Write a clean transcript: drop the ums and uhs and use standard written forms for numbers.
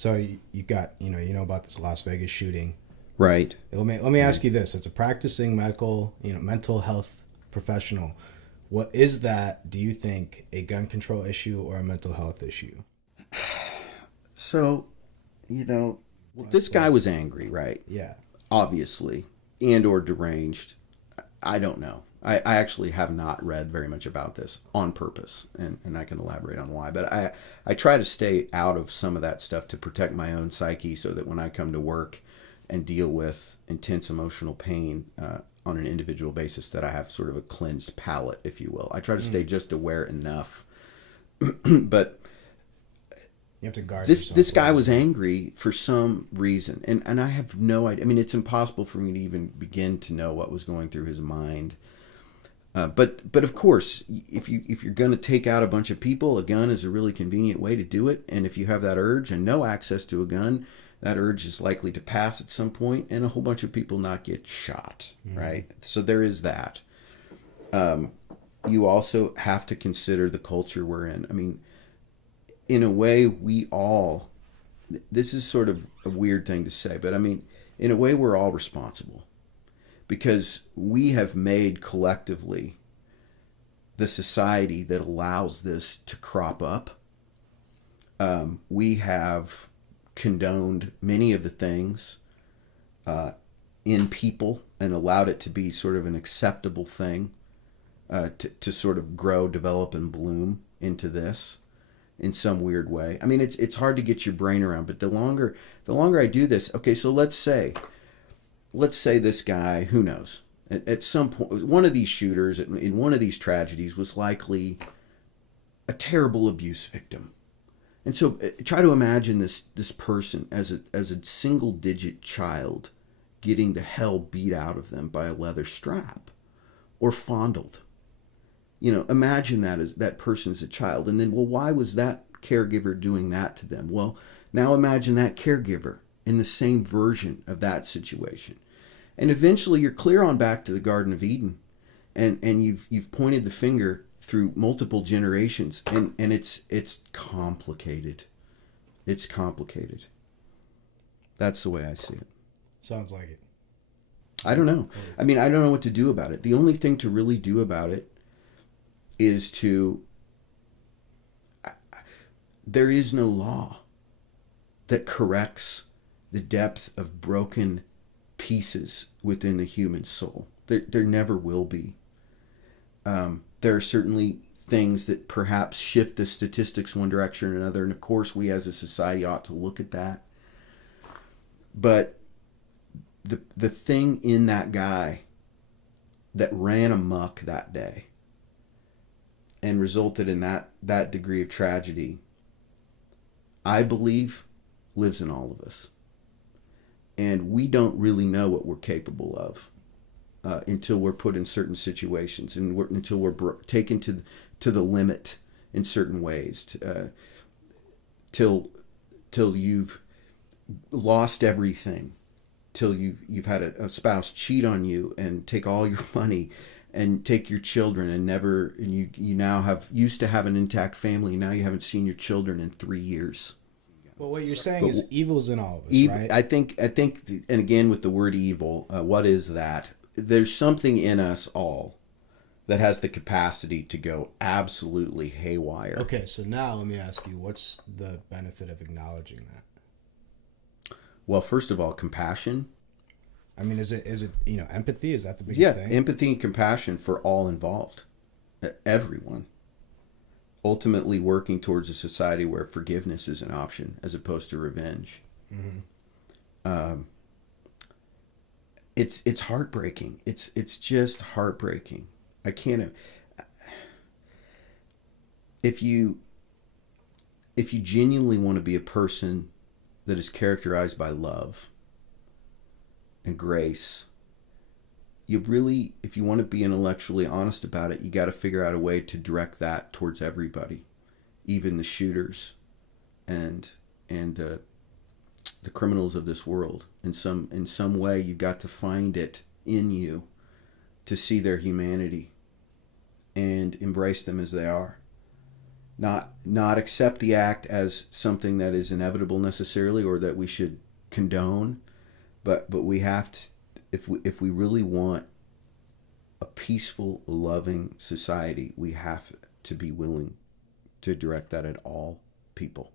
So you got, about this Las Vegas shooting. Right. Let me ask you this: as a practicing mental health professional, what is that? Do you think a gun control issue or a mental health issue? So, this guy was angry, right? Yeah. Obviously, and or deranged. I don't know. I actually have not read very much about this on purpose, and I can elaborate on why. But I try to stay out of some of that stuff to protect my own psyche so that when I come to work and deal with intense emotional pain on an individual basis, that I have sort of a cleansed palate, if you will. I try to stay just aware enough. But you have to guard this guy was angry for some reason, and I have no idea. I mean, it's impossible for me to even begin to know what was going through his mind. But of course, if you're going to take out a bunch of people, a gun is a really convenient way to do it. And if you have that urge and no access to a gun, that urge is likely to pass at some point, and a whole bunch of people not get shot, right? So there is that. You also have to consider the culture we're in. I mean, in a way, this is sort of a weird thing to say, but I mean, in a way, we're all responsible. Because we have made collectively the society that allows this to crop up. We have condoned many of the things in people and allowed it to be sort of an acceptable thing to sort of grow, develop, and bloom into this in some weird way. I mean, it's hard to get your brain around, but the longer I do this, okay, so let's say this guy, who knows, at some point, one of these shooters in one of these tragedies was likely a terrible abuse victim. And so try to imagine this person as a single digit child getting the hell beat out of them by a leather strap or fondled. Imagine that as that person's a child. And then, well, why was that caregiver doing that to them? Well, now imagine that caregiver in the same version of that situation. And eventually you're clear on back to the Garden of Eden, and you've pointed the finger through multiple generations, and it's complicated. It's complicated. That's the way I see it. Sounds like it. I don't know. I mean, I don't know what to do about it. The only thing to really do about it is there is no law that corrects the depth of broken pieces within the human soul. There never will be. There are certainly things that perhaps shift the statistics one direction or another, and of course we as a society ought to look at that. But the thing in that guy that ran amok that day and resulted in that degree of tragedy, I believe, lives in all of us. And we don't really know what we're capable of until we're put in certain situations, and until we're taken to the limit in certain ways, till you've lost everything, till you've had a spouse cheat on you and take all your money and take your children, and you now used to have an intact family, and now you haven't seen your children in 3 years. Well, what you're saying is evil's in all of us, right? I think, and again with the word evil, what is that? There's something in us all that has the capacity to go absolutely haywire. Okay, so now let me ask you, what's the benefit of acknowledging that? Well, first of all, compassion. I mean, is it empathy? Is that the biggest thing? Yeah, empathy and compassion for all involved, everyone. Ultimately working towards a society where forgiveness is an option as opposed to revenge. Mm-hmm. It's heartbreaking. It's just heartbreaking. I can't. If you genuinely want to be a person that is characterized by love and grace, if you want to be intellectually honest about it, you got to figure out a way to direct that towards everybody, even the shooters and the criminals of this world. In some way, you've got to find it in you to see their humanity and embrace them as they are. not accept the act as something that is inevitable necessarily, or that we should condone, but we have to, if we really want a peaceful, loving society, we have to be willing to direct that at all people.